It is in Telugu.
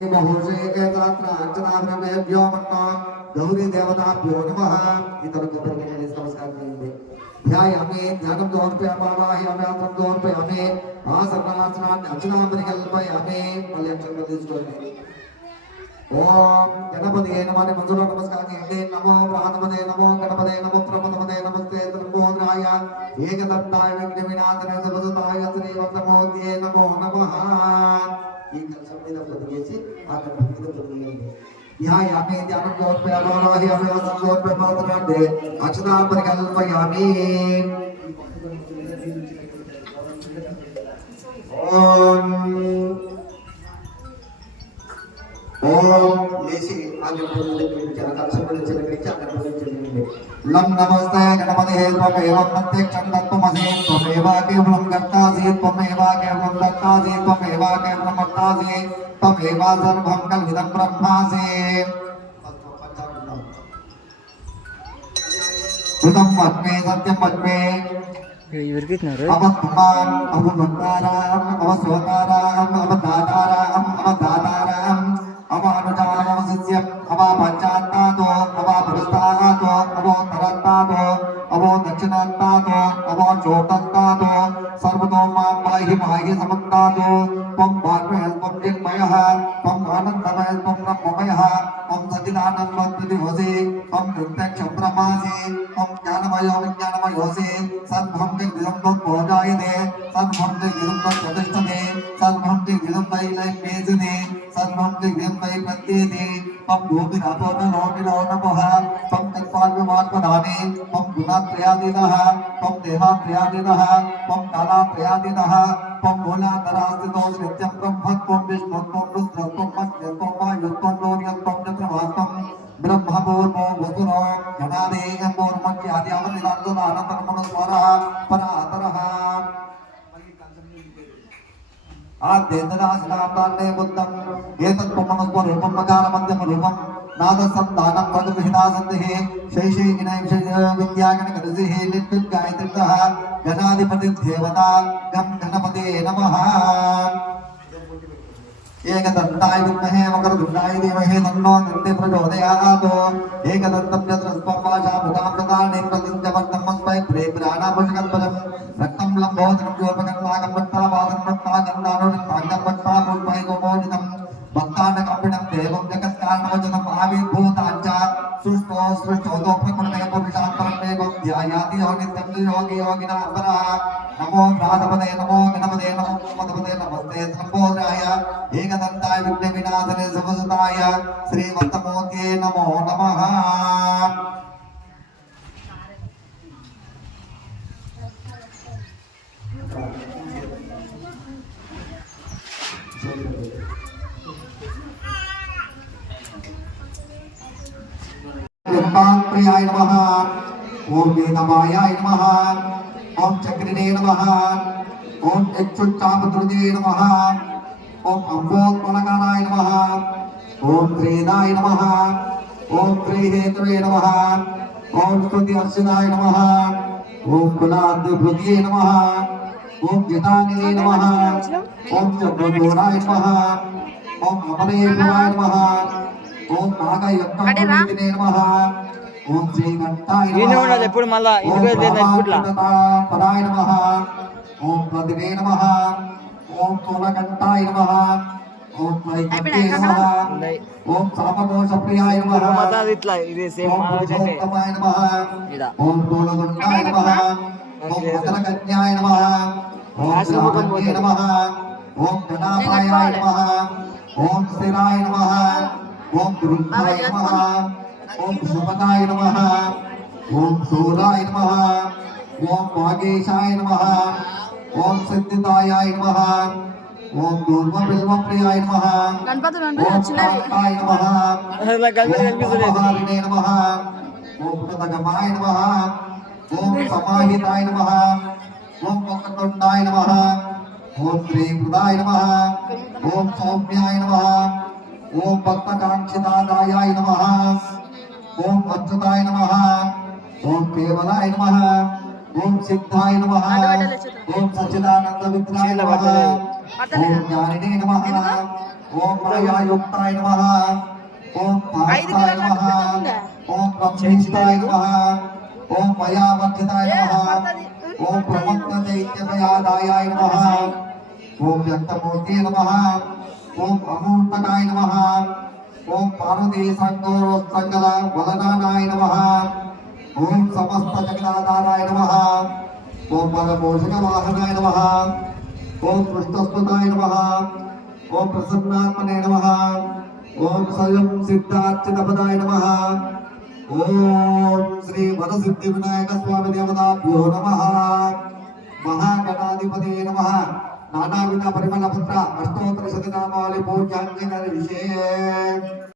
महोषे एतात्रार्चनाभ्यो मन्नो गौरी देवताभ्यो नमः इतरकोपरिके नमस्कार करेंगे ध्यायामि ध्यानं समर्पयामि आसनं समर्पयामि आसनासनान् अर्चनां परिकल्पयामि मళ్ళీ అక్షరం తీసుకోండి ओम गणपतये नमः मंजुलो नमस्कार करेंगे नमो प्राणपते नमो गणपते नमो प्रपदपते नमस्ते त्रिभुवनाय एकदंताय विघ्नविनाशनाय सर्वसुताय श्रीवत्समोद्ये नमो नमः ఈ కలశం మీద పొదిగేసి ఆ గణపతి మీద పొదిగేయండి ధ్యాయామి ధ్యానం సమర్పయామి ఆసనం సమర్పయామి అక్షతాం పరికల్పయామి ఓం ओम लेसी आगे बोलने के लिए क्या कलशम में चले गए क्या करने चले गए लम नमस्ते गणपति हे त्वमेव प्रत्यक्षं तत्त्वमसि त्वमेव केवलं कर्तासि त्वमेव केवलं दत्तासि त्वमेव केवलं भक्तासि त्वमेव सर्वं कल्विदं ब्रह्मासि सुतं वच्मे सत्यं वच्मे अवत्मान् अवमन्ताराम् अवस्वताराम् अवदाताराम् अवदाताराम् अवानुजानमवसिष्यम् अवापश्चात्तातो अवापुरस्तातो अवोत्तरत्तातो अवोदक्षिणात्तातो अवोचोत्तत्तातो सर्वतो मां पाहि पाहि समन्तातो त्वं वाग्मयः त्वं चिन्मयः त्वं आनन्दमयः त्वं ब्रह्ममयः त्वं सच्चिदानन्दं प्रतिभसि त्वं प्रत्यक्षं ब्रह्मासि त्वं ज्ञानमयो विज्ञानमयोऽसि सर्वं जगदिदं त्वद्बोधायते सर्वं जगदिदं त्वत्प्रतिष्ठते सर्वं जगदिदं तैलैमेसिते सर्वं जगदिदं तैप्रत्येते त्वं भूमिरापो नरो नमः त्वं तत्पाल्यमात्मदाने त्वं गुणात्रयादिनः त्वं देहात्रयादिनः त्वं कालात्रयादिनः त्वं मूलान्तरास्थितो नित्यं ब्रह्मत्वं विष्णुत्वं रुद्रत्वं मध्यत्वं वायुत्वं लोर्यत्वं चन्द्रमात्वं ब्रह्मपूर्वो वसुरो गणादेयं मूर्मध्यादि अवतिदान्तदानतर्मणस्वरः परातरः आद्येतदासनाप्तान्ने बुद्धं एतत्त्वमनुस्वरूपं मकारमध्यमरूपं नादसन्धानं भगविहितासन्देः शैशैगिनैविद्यागणकरसिः नित्युद्गायत्रितः गणाधिपतिर्देवता गं गणपते नमः एकदन्ताय विद्महे मकरदुण्डाय धीमहि तन्नो दन्ति प्रचोदयात् एकदन्तं चतुरस्वं वाचामुखां प्रदाने प्रतिञ्जवर्तं मस्मै प्रेम्राणापुष्कल्पलं रक्तं लम्बोदरं योपकर्माकं भक्तावादं भक्तागन्धानुरक्ताङ्गं भक्तापुष्पै गोमोदितं भक्तानकम्पिनं देवं जगत्कारणवचनम् आविर्भूताञ्च सृष्टो सृष्टोतो प्रकृते पुरुषात् परमेवं ध्यायाति यो नित्यं योगी योगिनां परः नमो प्रातपदे नमो गणपते नमो मधुपते नमस्ते सम्बोधाय एकदन्ताय विघ्नविनाशने शुभसुताय श्रीवत्समोद्ये नमो नमः प्रियाय नमः ओम वेदमायाय नमः ओम चक्रिणे नमः ओम चक्षुच्चापद्रुते नमः ओम अम्बोत्पलकाराय नमः ओम त्रेदाय नमः ओम त्रिहेतवे नमः ओम स्तुतिहर्षिताय नमः ओम कुलाद्भुतये नमः ओम जितानिधे नमः ओम चक्रधोराय नमः ओम अमरेभवाय नमः ओम नागयज्ञाय नमः ओम श्री घंटाय नमः ఎప్పుడు మళ్ళా ఇంటికి पराय नमः ओम प्रतिवे नमः ओम तोलकंठाय नमः ओम वैकुंठे नमः ओम सामघोषप्रियाय नमः ఇట్లా ఇది సేమ్ ओम नमः ओम तोलकंठाय नमः ओम मकरकन्याय नमः ओम श्रावण्ये नमः ओम गणापायाय नमः ओम स्थिराय नमः ओम रुद्राय नमः ओम सुपदाय नमः ओम सूराय नमः ओम वागेशाय नमः ओम सिद्धिदायाय नमः ओम दूर्वबिल्वप्रियाय नमः ओम कांताय नमः ओम महारिणे नमः ओम प्रदगमाय नमः ओम समाहिताय नमः ओम मोक्षतुण्डाय नमः ओम श्रीकृताय नमः ओम सौम्याय नमः ओम भक्तकांक्षितादायाय नमः ओम अच्युताय नमः ओम केवलाय नमः ओम सिद्धाय नमः ओम सच्चिदानंद विग्रहाय नमः ओम ज्ञानिने नमः ఓం మాయాయుక్తాయ నమః ఓం పార్థాయ నమః ఓం బ్రహ్మేష్టాయ నమః ఓం మయావర్జితాయ నమః ఓం ప్రమత్తదైత్యయాదాయాయ నమః ఓం వ్యక్తమూర్తే నమః ఓం అమూర్తకాయ నమః ఓం పార్వతీ సంగోత్సంగల వలనానాయ నమః ఓం సమస్త జగదాధారాయ నమః ఓం పరమోషక వాహనాయ నమః ఓం కృష్ణస్వతాయ నమః ఓం ప్రసన్నాత్మనే నమః ఓం స్వయం సిద్ధార్చితపదాయ నమః ఓం శ్రీ వరసిద్ధి వినాయక స్వామి దేవతాభ్యో నమః మహాగణాధిపతే నమః నానావిధ పరిమళ పత్ర అష్టోత్తర శతనామావళి పూజాంజన విషయ